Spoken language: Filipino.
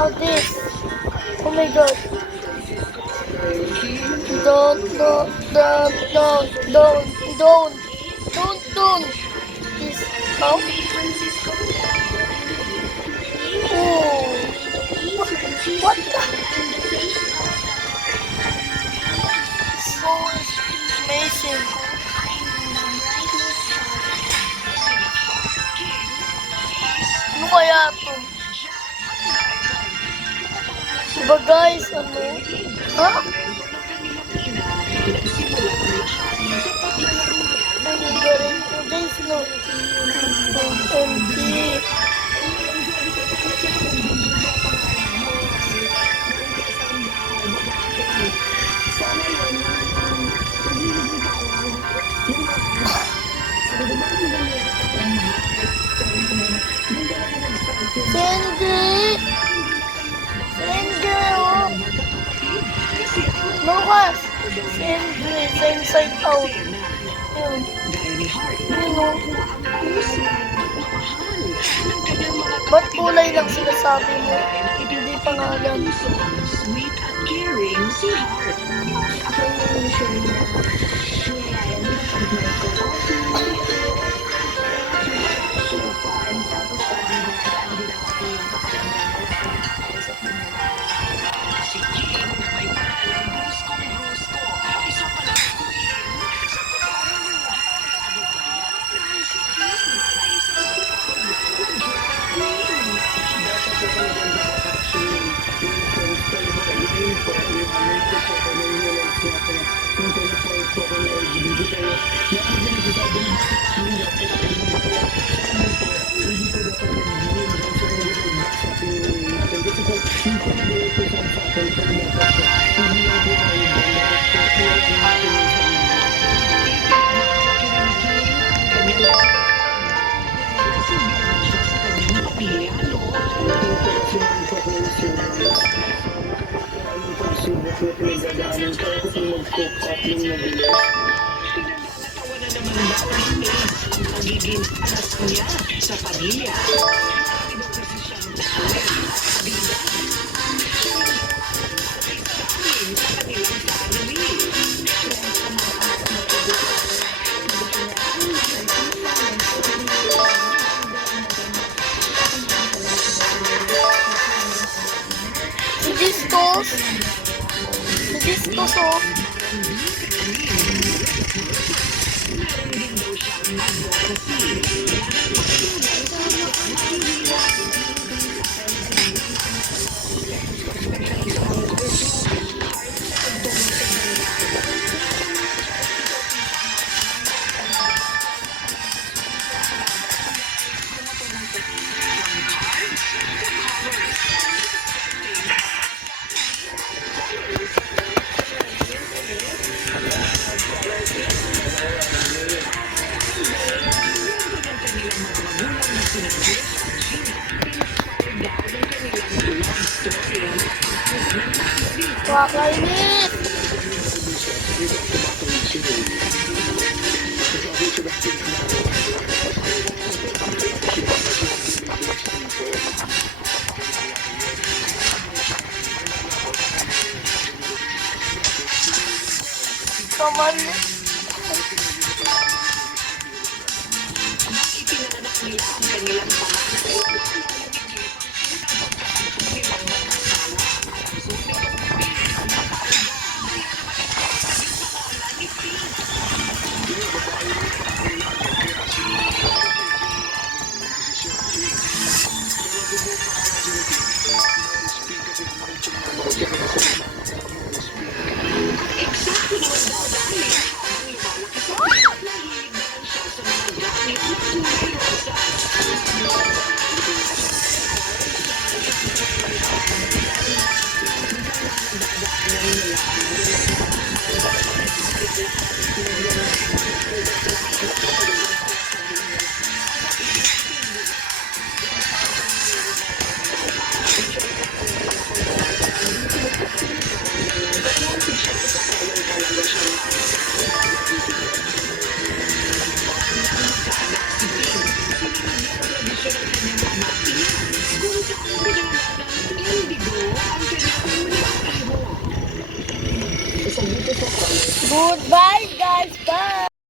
out this. Oh my god. Don't. Please. How? Oh. What the? So amazing. Ano kaya ito? Diba guys, ano? Ha? Ano ba rin ito guys, no? OMG. Oh. Lucas! Siyempre, sa inside out. Yun. Yun o. Ba't kulay lang sinasabi mo? Hindi pangalan. Sweet at caring si Heart. Ako yung usually pinagdadaanan ko kasi mag-cook up ng mabilis. Pinagdatawa na naman daw ni Ace ang nagiging anas niya sa pamilya. Marami daw kasi siyang talent, abilidad. Amin sa kanilang family. Discos oh. Kakainis! Kaman. Ipinanganak nila ang kanilang pangalan. dito sa college. Goodbye, guys. Bye.